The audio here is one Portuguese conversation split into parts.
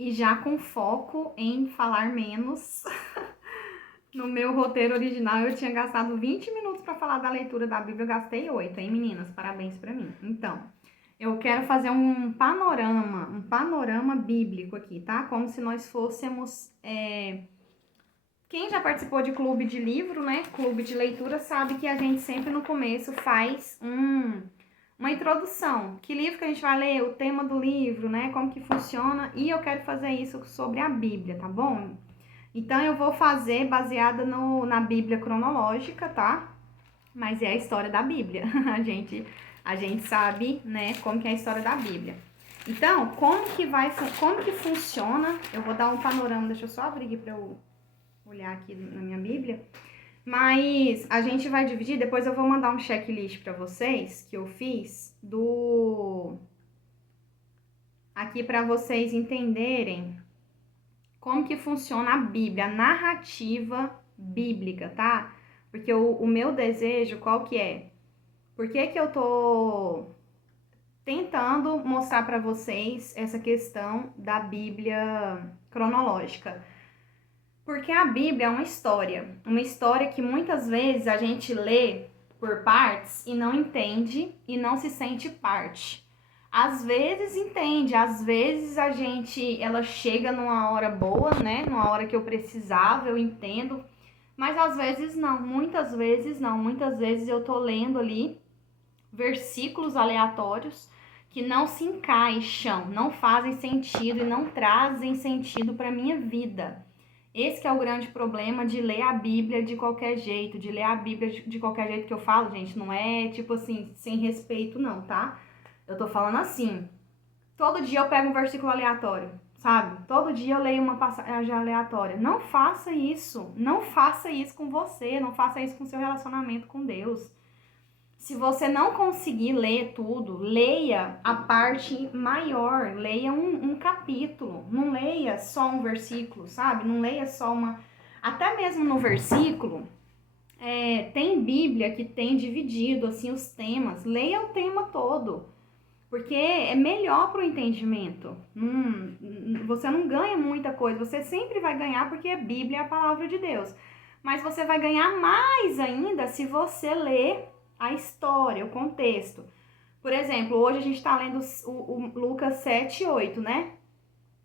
e já com foco em falar menos. No meu roteiro original eu tinha gastado 20 minutos para falar da leitura da Bíblia, eu gastei 8, hein, meninas? Parabéns para mim. Então, eu quero fazer um panorama bíblico aqui, tá? Como se nós fôssemos... Quem já participou de clube de livro, né? Clube de leitura, sabe que a gente sempre no começo faz uma introdução. Que livro que a gente vai ler, o tema do livro, né? Como que funciona. E eu quero fazer isso sobre a Bíblia, tá bom? Então eu vou fazer baseada na Bíblia cronológica, tá? Mas é a história da Bíblia. A gente sabe, né, como que é a história da Bíblia. Então, como que funciona? Eu vou dar um panorama, deixa eu só abrir aqui para eu olhar aqui na minha Bíblia. Mas a gente vai dividir, depois eu vou mandar um checklist para vocês que eu fiz aqui para vocês entenderem como que funciona a Bíblia, a narrativa bíblica, tá? Porque o meu desejo, qual que é? Por que que eu tô tentando mostrar para vocês essa questão da Bíblia cronológica? Porque a Bíblia é uma história que muitas vezes a gente lê por partes e não entende e não se sente parte. Às vezes entende, às vezes ela chega numa hora boa, né? Numa hora que eu precisava, eu entendo, mas às vezes não, muitas vezes não. Muitas vezes eu tô lendo ali versículos aleatórios que não se encaixam, não fazem sentido e não trazem sentido para minha vida. Esse que é o grande problema de ler a Bíblia de qualquer jeito, de ler a Bíblia de qualquer jeito que eu falo, gente, não é tipo assim, sem respeito não, tá? Eu tô falando assim, todo dia eu pego um versículo aleatório, sabe? Todo dia eu leio uma passagem aleatória. Não faça isso, não faça isso com você, não faça isso com seu relacionamento com Deus. Se você não conseguir ler tudo, leia a parte maior, leia um capítulo, não leia só um versículo, sabe? Não leia só uma... Até mesmo no versículo, tem Bíblia que tem dividido assim os temas, leia o tema todo, porque é melhor para o entendimento. Você não ganha muita coisa, você sempre vai ganhar porque a Bíblia é a palavra de Deus, mas você vai ganhar mais ainda se você ler a história, o contexto. Por exemplo, hoje a gente está lendo o Lucas 7 e 8, né?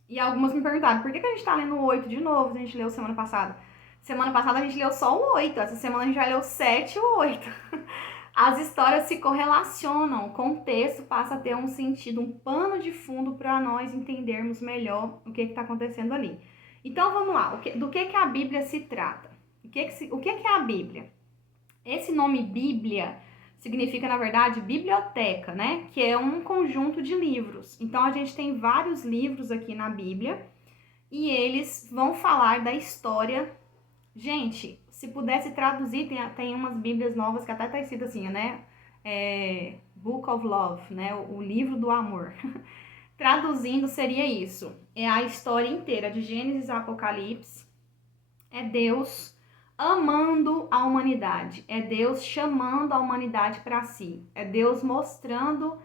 E algumas me perguntaram, por que a gente está lendo o 8 de novo? A gente leu semana passada. Semana passada a gente leu só o 8, essa semana a gente vai ler o 7 e o 8. As histórias se correlacionam, o contexto passa a ter um sentido, um pano de fundo para nós entendermos melhor o que está acontecendo ali. Então vamos lá, do que a Bíblia se trata? O que é a Bíblia? Esse nome Bíblia significa, na verdade, biblioteca, né? Que é um conjunto de livros. Então, a gente tem vários livros aqui na Bíblia e eles vão falar da história. Gente, se pudesse traduzir, tem umas Bíblias novas que até tá escrito assim, né? Book of Love, né? O livro do amor. Traduzindo seria isso. É a história inteira, de Gênesis a Apocalipse. É Deus amando a humanidade, é Deus chamando a humanidade para si, é Deus mostrando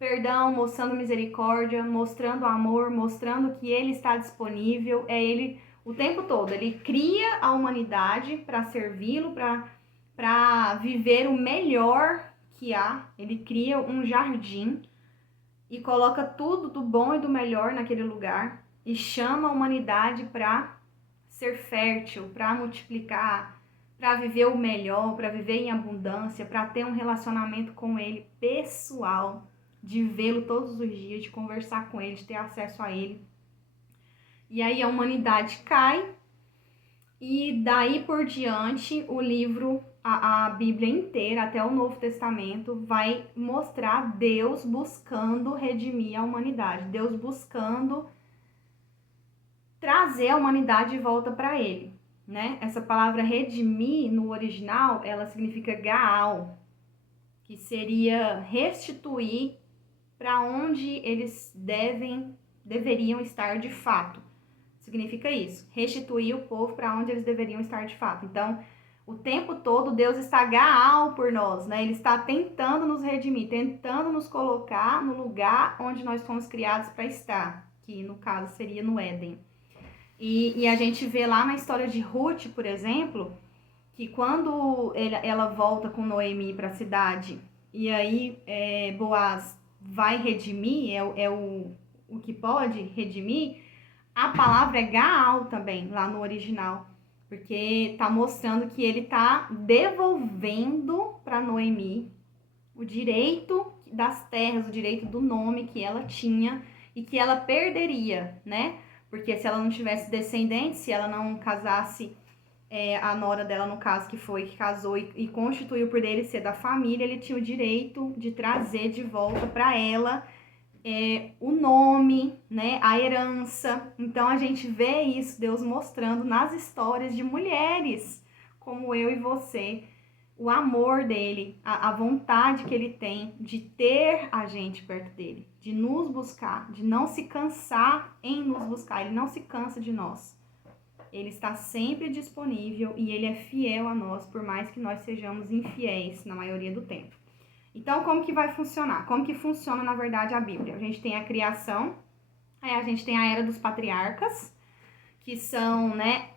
perdão, mostrando misericórdia, mostrando amor, mostrando que Ele está disponível, é Ele o tempo todo. Ele cria a humanidade para servi-lo, para viver o melhor que há. Ele cria um jardim e coloca tudo do bom e do melhor naquele lugar e chama a humanidade para ser fértil, para multiplicar, para viver o melhor, para viver em abundância, para ter um relacionamento com Ele pessoal, de vê-lo todos os dias, de conversar com Ele, de ter acesso a Ele. E aí a humanidade cai e daí por diante o livro, a Bíblia inteira, até o Novo Testamento, vai mostrar Deus buscando redimir a humanidade, Deus buscando trazer a humanidade de volta para Ele, né? Essa palavra redimir no original, ela significa gaal, que seria restituir para onde eles deveriam estar de fato. Significa isso, restituir o povo para onde eles deveriam estar de fato. Então, o tempo todo Deus está gaal por nós, né? Ele está tentando nos redimir, tentando nos colocar no lugar onde nós fomos criados para estar, que no caso seria no Éden. E a gente vê lá na história de Ruth, por exemplo, que quando ela volta com Noemi para a cidade, e aí Boaz vai redimir, o que pode redimir, a palavra é Gaal também, lá no original, porque tá mostrando que ele tá devolvendo para Noemi o direito das terras, o direito do nome que ela tinha e que ela perderia, né? Porque se ela não tivesse descendentes, se ela não casasse, a nora dela, no caso, que casou e constituiu por ele ser da família, ele tinha o direito de trazer de volta para ela o nome, né, a herança. Então a gente vê isso, Deus mostrando nas histórias de mulheres como eu e você, o amor dele, a vontade que ele tem de ter a gente perto dele, de nos buscar, de não se cansar em nos buscar. Ele não se cansa de nós. Ele está sempre disponível e ele é fiel a nós, por mais que nós sejamos infiéis na maioria do tempo. Então, como que vai funcionar? Como que funciona, na verdade, a Bíblia? A gente tem a criação, aí a gente tem a era dos patriarcas, que são, né,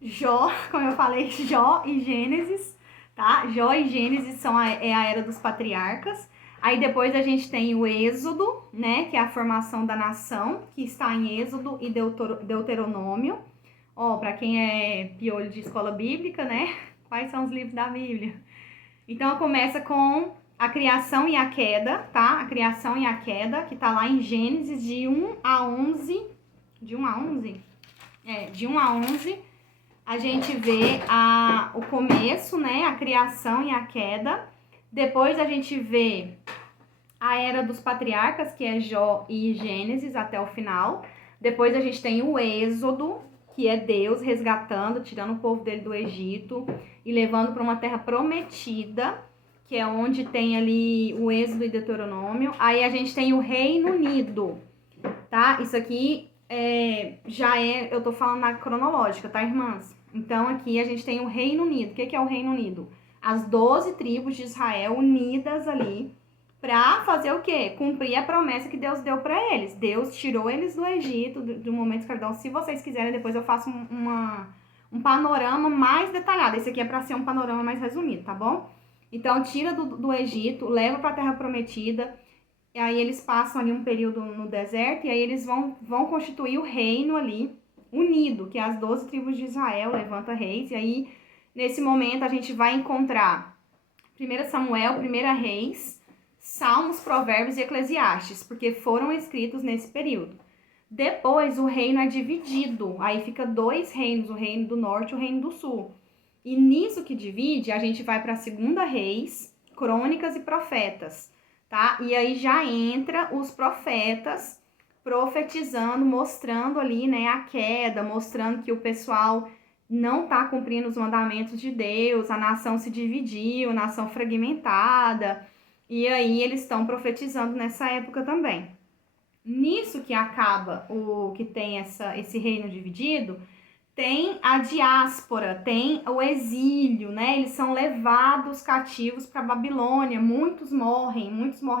Jó, como eu falei, Jó e Gênesis, tá? Jó e Gênesis é a era dos patriarcas. Aí depois a gente tem o Êxodo, né, que é a formação da nação, que está em Êxodo e Deuteronômio. Ó, para quem é piolho de escola bíblica, né, quais são os livros da Bíblia? Então, começa com a criação e a queda, tá? A criação e a queda, que tá lá em Gênesis de 1 a 11. De 1 a 11? De 1 a 11, a gente vê o começo, né? A criação e a queda. Depois a gente vê a era dos patriarcas, que é Jó e Gênesis até o final. Depois a gente tem o Êxodo, que é Deus resgatando, tirando o povo dele do Egito e levando para uma terra prometida, que é onde tem ali o Êxodo e Deuteronômio. Aí a gente tem o Reino Unido, tá? Isso aqui eu tô falando na cronológica, tá, irmãs? Então aqui a gente tem o Reino Unido. O que é o Reino Unido? As 12 tribos de Israel unidas ali para fazer o quê? Cumprir a promessa que Deus deu para eles. Deus tirou eles do Egito, do momento de escravidão. Se vocês quiserem, depois eu faço um panorama mais detalhado. Esse aqui é para ser um panorama mais resumido, tá bom? Então, tira do Egito, leva para a Terra Prometida. E aí eles passam ali um período no deserto e aí eles vão constituir o reino ali, unido, que é as 12 tribos de Israel, levanta reis. E aí, nesse momento, a gente vai encontrar 1 Samuel, 1 Reis, Salmos, Provérbios e Eclesiastes, porque foram escritos nesse período. Depois o reino é dividido, aí fica 2 reinos, o reino do norte e o reino do sul. E nisso que divide, a gente vai para 2 Reis, Crônicas e Profetas, tá? E aí já entra os profetas profetizando, mostrando ali, né, a queda, mostrando que o pessoal não tá cumprindo os mandamentos de Deus, a nação se dividiu, nação fragmentada. E aí eles estão profetizando nessa época também. Nisso que acaba o que tem esse reino dividido, tem a diáspora, tem o exílio, né? Eles são levados cativos para Babilônia. Muitos morrem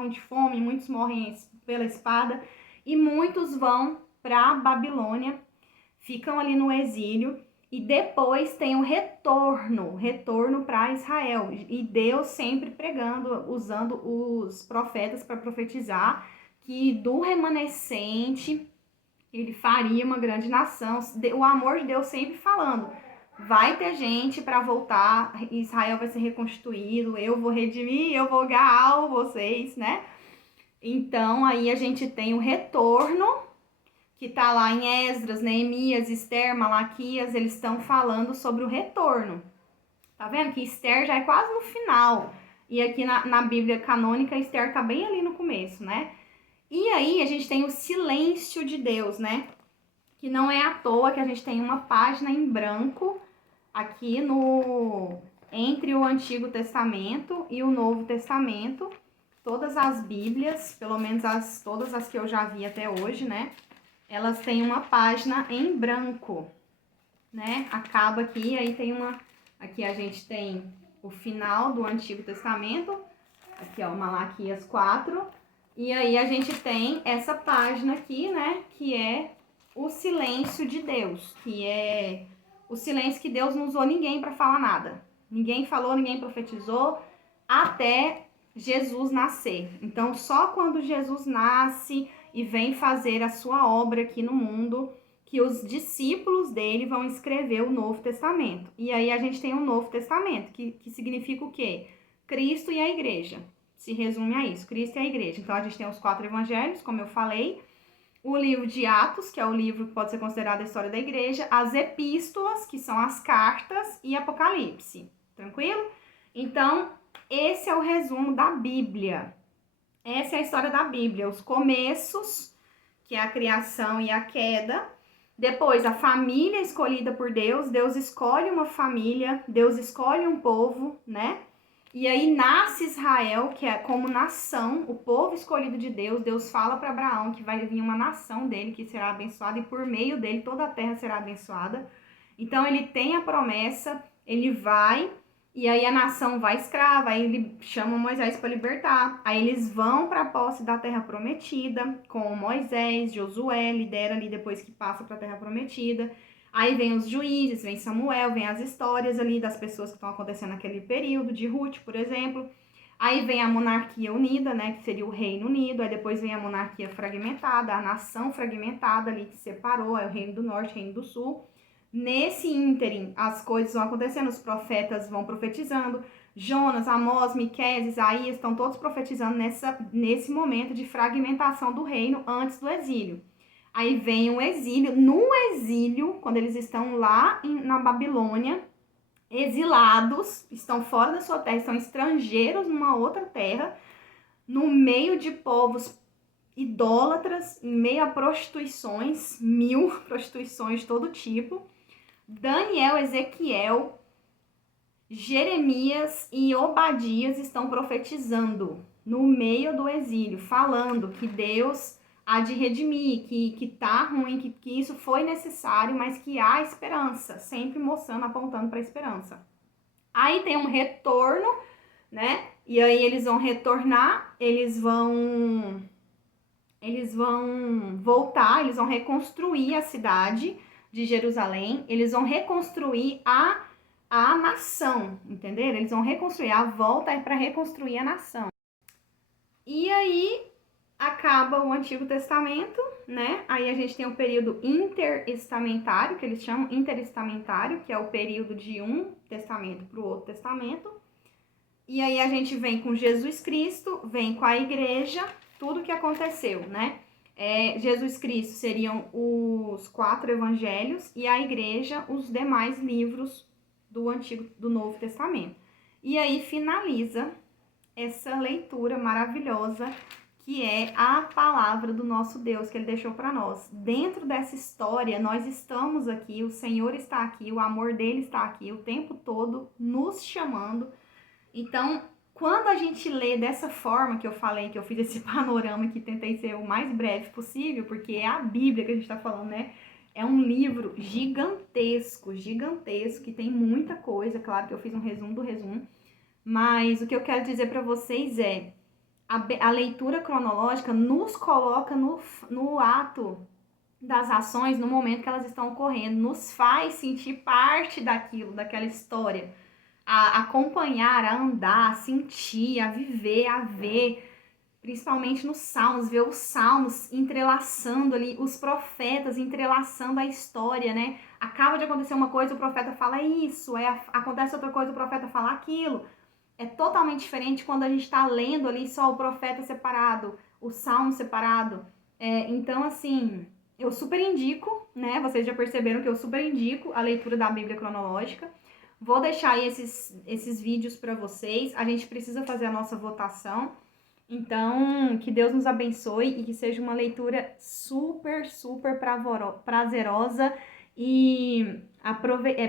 de fome, muitos morrem pela espada e muitos vão para Babilônia, ficam ali no exílio. E depois tem o retorno para Israel. E Deus sempre pregando, usando os profetas para profetizar que do remanescente ele faria uma grande nação. O amor de Deus sempre falando. Vai ter gente para voltar, Israel vai ser reconstituído, eu vou redimir, eu vou guiar vocês, né? Então aí a gente tem o retorno, que tá lá em Esdras, Neemias, Esther, Malaquias, eles estão falando sobre o retorno. Tá vendo que Esther já é quase no final. E aqui na Bíblia canônica, Esther tá bem ali no começo, né? E aí a gente tem o silêncio de Deus, né? Que não é à toa que a gente tem uma página em branco aqui entre o Antigo Testamento e o Novo Testamento. Todas as Bíblias, pelo menos todas as que eu já vi até hoje, né? Elas têm uma página em branco, né? Acaba aqui, aí tem aqui a gente tem o final do Antigo Testamento, aqui ó, Malaquias 4, E aí a gente tem essa página aqui, né, que é o silêncio de Deus, que é o silêncio que Deus não usou ninguém para falar nada. Ninguém falou, ninguém profetizou até Jesus nascer. Então, só quando Jesus nasce e vem fazer a sua obra aqui no mundo, que os discípulos dele vão escrever o Novo Testamento. E aí a gente tem o Novo Testamento, que significa o quê? Cristo e a igreja. Se resume a isso, Cristo e a igreja. Então, a gente tem os 4 evangelhos, como eu falei, o livro de Atos, que é o livro que pode ser considerado a história da igreja, as epístolas, que são as cartas, e Apocalipse. Tranquilo? Então, esse é o resumo da Bíblia. Essa é a história da Bíblia. Os começos, que é a criação e a queda. Depois, a família escolhida por Deus. Deus escolhe uma família, Deus escolhe um povo, né? E aí nasce Israel, que é como nação, o povo escolhido de Deus. Deus fala para Abraão que vai vir uma nação dele que será abençoada e por meio dele toda a terra será abençoada. Então ele tem a promessa, ele vai e aí a nação vai escrava, aí ele chama Moisés para libertar. Aí eles vão para a posse da terra prometida com Moisés, Josué lidera ali depois que passa para a terra prometida. Aí vem os juízes, vem Samuel, vem as histórias ali das pessoas que estão acontecendo naquele período, de Ruth, por exemplo. Aí vem a monarquia unida, né, que seria o Reino Unido. Aí depois vem a monarquia fragmentada, a nação fragmentada ali que separou, aí o Reino do Norte, o Reino do Sul. Nesse ínterim, as coisas vão acontecendo, os profetas vão profetizando. Jonas, Amós, Miqueias, Isaías estão todos profetizando nesse momento de fragmentação do reino antes do exílio. Aí vem o exílio. No exílio, quando eles estão lá na Babilônia, exilados, estão fora da sua terra, estão estrangeiros numa outra terra, no meio de povos idólatras, em meio a prostituições, 1000 prostituições de todo tipo. Daniel, Ezequiel, Jeremias e Obadias estão profetizando no meio do exílio, falando que Deus há de redimir, que tá ruim, que isso foi necessário, mas que há esperança, sempre mostrando, apontando para a esperança. Aí tem um retorno, né? E aí eles vão retornar, eles vão voltar, eles vão reconstruir a cidade de Jerusalém, eles vão reconstruir a nação, entenderam? Eles vão reconstruir, a volta é para reconstruir a nação. E aí acaba o Antigo Testamento, né? Aí a gente tem o período interestamentário, que eles chamam interestamentário, que é o período de um testamento para o outro testamento. E aí a gente vem com Jesus Cristo, vem com a igreja, tudo que aconteceu, né? Jesus Cristo seriam os 4 evangelhos e a igreja os demais livros do Novo Testamento. E aí finaliza essa leitura maravilhosa que é a palavra do nosso Deus que ele deixou para nós. Dentro dessa história, nós estamos aqui, o Senhor está aqui, o amor dele está aqui o tempo todo nos chamando. Então, quando a gente lê dessa forma que eu falei, que eu fiz esse panorama que tentei ser o mais breve possível, porque é a Bíblia que a gente está falando, né? É um livro gigantesco, que tem muita coisa. Claro que eu fiz um resumo do resumo, mas o que eu quero dizer para vocês é a leitura cronológica nos coloca no ato das ações, no momento que elas estão ocorrendo, nos faz sentir parte daquilo, daquela história, a acompanhar, a andar, a sentir, a viver, a ver, principalmente nos Salmos, ver os Salmos entrelaçando ali, os profetas entrelaçando a história, né? Acaba de acontecer uma coisa, o profeta fala isso, acontece outra coisa, o profeta fala aquilo. É totalmente diferente quando a gente está lendo ali só o profeta separado, o salmo separado. Então, assim, eu super indico, né? Vocês já perceberam que eu super indico a leitura da Bíblia cronológica. Vou deixar aí esses vídeos para vocês. A gente precisa fazer a nossa votação. Então, que Deus nos abençoe e que seja uma leitura super, super prazerosa e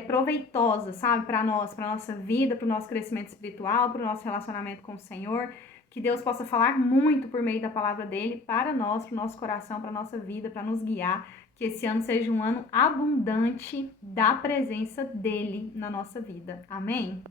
proveitosa, sabe, para nós, para nossa vida, para o nosso crescimento espiritual, para o nosso relacionamento com o Senhor. Que Deus possa falar muito por meio da palavra dele para nós, para o nosso coração, para a nossa vida, para nos guiar. Que esse ano seja um ano abundante da presença dele na nossa vida. Amém?